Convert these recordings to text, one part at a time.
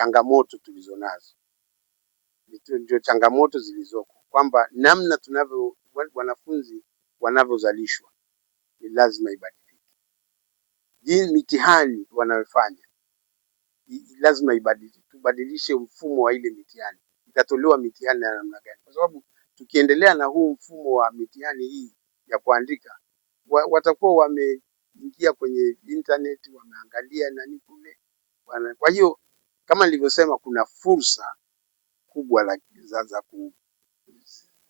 changamoto tulizonazo, ndio changamoto zilizoko, kwamba namna tunavyo wanafunzi wanavyozalishwa ni lazima ibadilike. Mitihani wanayofanya lazima ibadilike, tubadilishe mfumo wa ile mitihani. Itatolewa mitihani ya namna gani? Kwa sababu tukiendelea na huu mfumo wa mitihani hii ya kuandika, watakuwa wameingia kwenye internet, wameangalia nani kule. Kwa hiyo kama nilivyosema, kuna fursa kubwa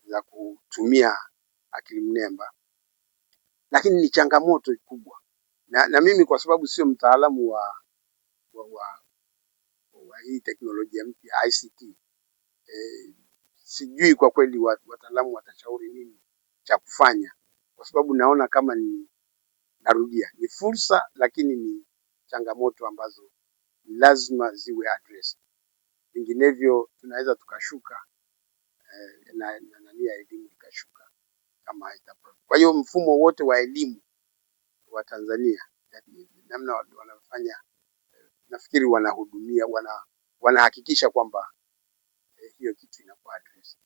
za kutumia akili mnemba, lakini ni changamoto kubwa. Na mimi kwa sababu sio mtaalamu wa hii teknolojia mpya ICT, sijui kwa kweli wataalamu watashauri nini cha kufanya, kwa sababu naona kama narudia, ni fursa lakini ni changamoto ambazo lazima ziwe addressed. Vinginevyo tunaweza tukashuka na nani ya elimu ikashuka kama haitakuwa. Kwa hiyo mfumo wote wa elimu wa Tanzania, namna wanafanya, nafikiri wanahudumia, wanahakikisha kwamba hiyo kitu inakuwa addressed.